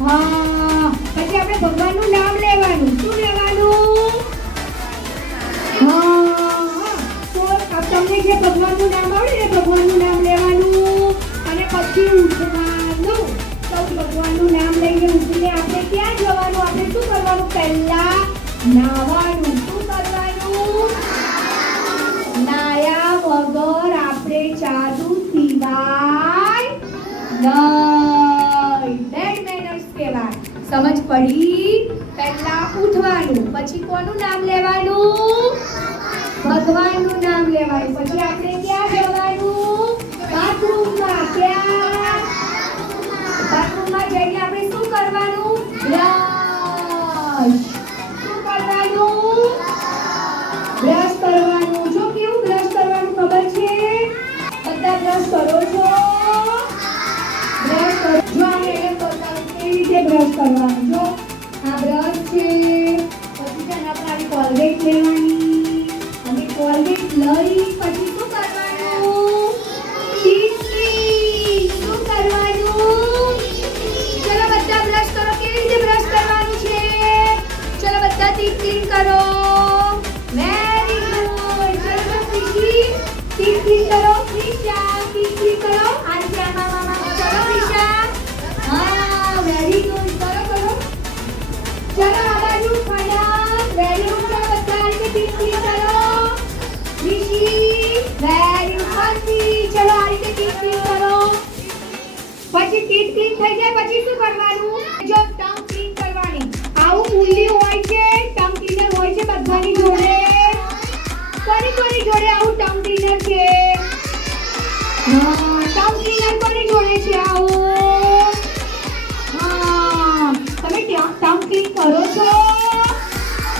હા, પછી આપણે ભગવાનનું નામ લેવાનું. શું લેવાનું? હા, તો તમને જે ભગવાનનું નામ આવડે ને ભગવાનનું નામ લેવાનું અને પછી ઉઠવાનું. તો ભગવાનનું નામ લઈને ઉઠીને આપણે ક્યાં જવાનું? આપણે શું કરવાનું? પહેલા નાવાનું. શું કરવાનું? નાયા વગર આપણે ચા દૂધ પીવાય નહીં. બેડ મેનર્સ કહેવાય. સમજ પડી? પહેલા ઉઠવાનું, પછી કોનું નામ લેવાનું? ભગવાનનું નામ લેવાનું. પછી આપણે ક્યાં જવાનું? બાથરૂમમાં. ક્યાં? બાથરૂમમાં જઈને આપણે શું કરવાનું? બ્રશ. શું કરવાનું? બ્રશ કરવાનું. જો કેવું બ્રશ કરવાનું ખબર છે? બધા બ્રશ કરો છો? બ્રશ કરો. જો આ મેડમ બતાવું કેવી રીતે બ્રશ કરવાનું. જો આ બ્રશ છે, પછી છે ને આપણે કોલગેટ લેવાની અને કોલગેટ લઈ પછી શું કરવાનું? ટીચિંગ. શું કરવાનું? ચલો બધા બ્રશ કરો. કેવી રીતે બ્રશ કરવાનું છે? ચલો બધા ટીચિંગ કરો. Very good. ચલો ખુશી ટીચિંગ કરો. પ્રિશા ટીચિંગ કરો. આજા મામા. ચલો પ્રિશા. હા, વેરી ગુડ. કરો કરો. ચલો આ બાજુ ખડા. Very good. બધા રીતે ટીચિંગ કરો. Rishi very good. ચલો આ રીતે ટીચિંગ કરો. પછી ટીથ ક્લીન થઈ જાય પછી શું કરવાનું? જો ટંગ ક્લીન કરવાની. આવું ઉલ્લી હોય છે, ટંગ ક્લીનર હોય છે બધાની જોડે. કોની જોડે આવું ટંગ ક્લીનર છે? હા, ટંગ ક્લીનર કોની જોડે છે આવું? હા, તમે ટંગ ક્લીન કરો છો?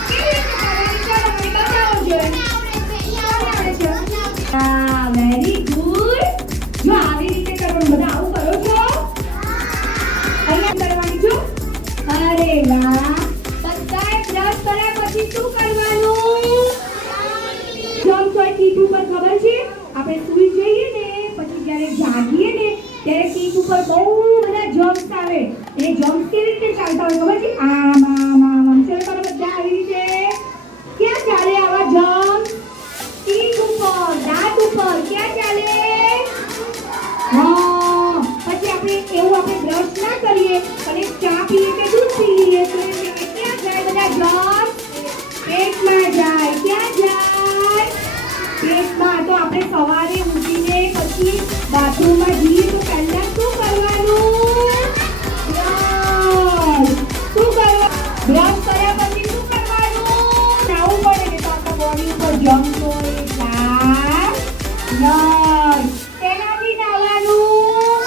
કેવી રીતે કરવાની? ચાલો મને બતાવો જોઈએ. હા, વેરી ગુડ. જો આવી રીતે કરવાનું. બધા આવું કરો છો? અહીંયા કરવાની છો? અરે વાહ. બધાએ બ્રશ કર્યા પછી શું કરવાનું? જમ્પ હોય ટીપ ઉપર ખબર છે? આપણે સૂઈ જઈએ ને પછી જ્યારે જાગીએ ને ત્યારે ટીપ ઉપર બહુ બધા જમ્પ્સ આવે. એ જમ્પ્સ કેવી રીતે ચાલતા હોય ખબર છે? આમ આમ આમ આમ. ચલો તમે બધા આવી રીતે ક્યાં ચાલે આવા જમ્પ? ટીપ ઉપર, દાંત ઉપર. ક્યાં ચાલે? હા, પછી આપણે એવું આપણે બ્રશ ના કરીએ અને ચા પીએ કે દૂધ પી લઈએ તો ક્યાં જાય બધા જમ્પ? પેટમાં જાય. ક્યાં જાય? પેટમાં. તો આપણે સવારે ઉઠીને પછી બાથરૂમમાં જઈએ તો પહેલા શું કરવાનું? બ્રશ. શું કરવાનું? બ્રશ કર્યા પછી શું કરવાનું? નાવું પડે ને તો આપણા બોડી ઉપર જમ્પ હોય નહીં. તેનાથી નાવાનું.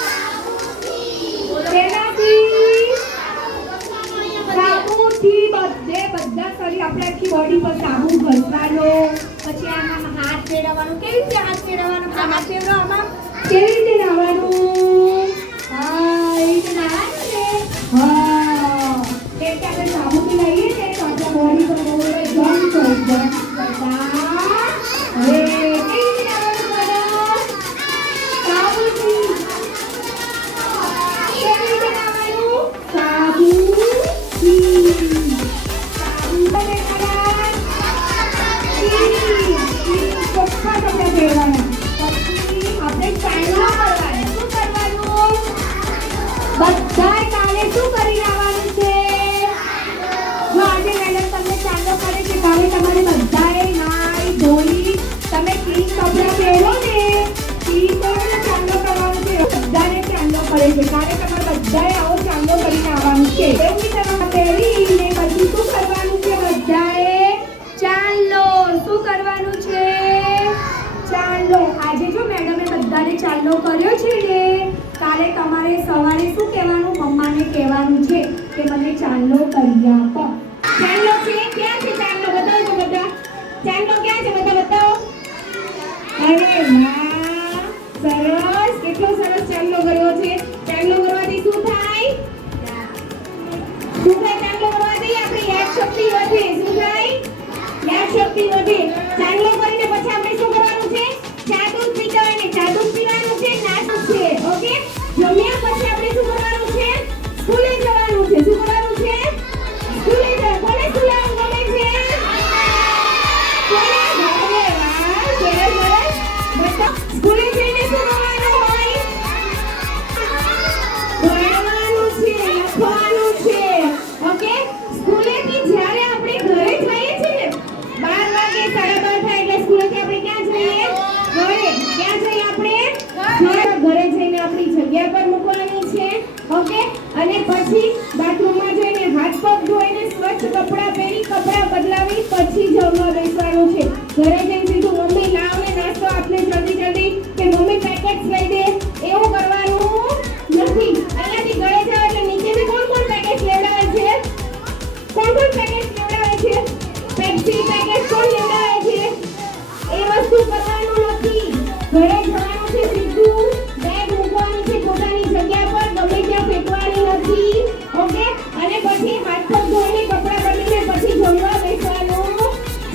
તેનાથી સાબુથી બધા શરીર આપણે આખી બોડી પર સાબુ ઘસવાનો. પછી આમાં હાથ ફેરવવાનું. કેવી રીતે હાથ ફેરવવાનું? હાથ ફેરવો આમાં. કેવી રીતે નાવાનું? હા, એ રીતે નાવાનું ને. હા, એટલે આપણે સાબુથી નાહીએ ને તો આપણા બોડી પર બહુ જમ્પ કરતા. હવે કેવી રીતે નાવાનું કરો? સાબુથી. કેવી રીતે નાવાનું? સાબુથી. ચોખ્ખા કપડા પહેરવાના. પછી આપણે ચાંદલો કરવાનો. શું કરવાનું? બધાય કાલે શું કરી આવવાનું છે? જો આજે મેડમ તમને ચાંદલો કરે છે કાલે તમારે બધાએ નાઈ ધોઈ તમે ક્લીન કપડા પહેરો ને ઈ તો ચાંદલો કરવાનો છે. બધાને ચાંદલો કરે છે. કાલે તમારે બધાએ આવો ચાંદલો કરીને આવવાનું છે. એવું તમે પહેરીને પછી શું કરવાનું છે? બધાએ ચાંદલો. શું કરવાનું છે? ચાંદલો. આજે જો મેડમે બધાને ચાંદલો કર્યો છે ને કાલે તમારે સવારે શું કહેવાનું? મમ્માને કહેવાનું છે કે મને ચાંદલો કરી આપો. ચાંદલો છે? ક્યાં છે ચાંદલો? બતાવો તો બધા. ચાંદલો ક્યાં છે? બધા બતાવો. અરે વાહ, સરસ. કેટલો સરસ ચાંદલો કર્યો છે. ચાંદલો કરવાથી શું થાય? શું થાય ચાંદલો કરવાથી? આપણી યાદ શક્તિ વધે. શું થાય? યાદ શક્તિ વધે. ચાંદલો કરીને પછી આપણે શું કરવાનું છે? ચા દૂધ પીવાનું. ચા દૂધ પીવાનું છે, નાનું છે. ઓકે, જમ્યા પછી આપણે શું કરવાનું છે? સ્કૂલે જવાનું છે. અને પછી બાથરૂમમાં જઈને હાથ પગ ધોઈને સ્વચ્છ કપડાં પહેરી કપડાં બદલાવી પછી જમવા બેસવાનું છે. ઘરે જઈને સીધું મમ્મી લાવ ને નાસ્તો આપને જલ્દી કે મમ્મી પેકેટ્સ લઈ દે એવું કરવાનું નથી. અહીંયાથી ઘરે જાવ એટલે નીચેથી કોણ પેકેટ્સ લેવડાવે છે? કોણ પેકેટ્સ લેવડાવે છે? પેપ્સી પેકેટ કોણ લેવડાવે છે? એ વસ્તુ કરવાનું નથી. ઘરે જવાનું છે સીધું બેગ મૂકવાની છે પોતાની જગ્યા પર, ગમે ત્યાં ફેંકવાની નથી. ઓકે? અને પછી હાથ પગ ધોઈને કપડાં બદલીને પછી જમવા બેસવાનું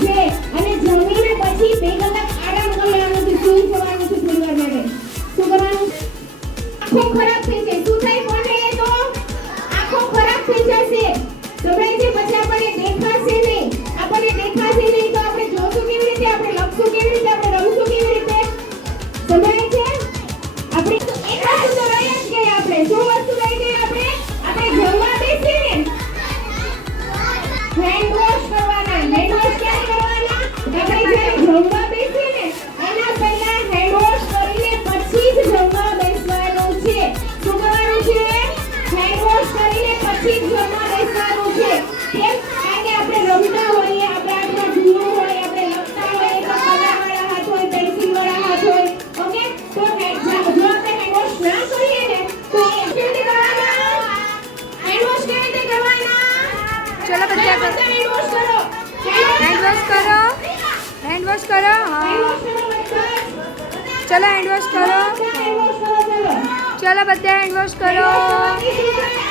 છે. અને જમીને પછી 2 કલાક આરામ કરવાનો છે, સૂઈ જવાનું છે થોડી વાર માટે. શું કરવાનું? આંખો ખરાબ થઈ જાય. શું થાય કોને? એ તો આંખો ખરાબ થઈ જશે. સમજાય છે? પછી આપણને દેખાશે નહીં. આપણને દેખાશે નહીં તો આપણે જોશું કેવી રીતે? આપણે લખશું કેવી રીતે? આપણે રમશું કેવી રીતે? સમજાય છે? આપણે એક વસ્તુ તો રહી જ ગઈ. આપણે શું વસ્તુ રહી ગઈ? આપણે જમવા બેસીને હેન્ડ વોશ કરવાના. હેન્ડ વોશ ક્યારે કરવાના? આપણે જ્યારે જમવા બેસીને એના પહેલા હેન્ડ વોશ કરીને પછી જ જમવા બેસવાનું છે. શું કરવાનું છે? હેન્ડ વોશ કરીને પછી જ જમવા બેસવાનું છે. કેમ? કારણ કે આપણે રમતા હોઈએ, આપણા હાથમાં જૂનું હોય, આપણે લખતા હોઈએ તો કલરવાળા હાથ હોય, પેન્સિલવાળા હાથ હોય. ઓકે? તો જો આપણે હેન્ડ વોશ ના કરીએ ને તો એ કેવી રીતે કરવાના? હેન્ડ વોશ કેવી રીતે કરવાના? ચલો બધા હેન્ડ વોશ કરો. હેન્ડ વોશ કરો. હેન્ડ વોશ કરો. હા હેન્ડ વોશ કરો બધા. ચલો હેન્ડ વોશ કરો. હેન્ડ વોશ કરો ચલો. ચલો બધા હેન્ડ વોશ કરો. હેન્ડ વોશ કરવાની શું છે?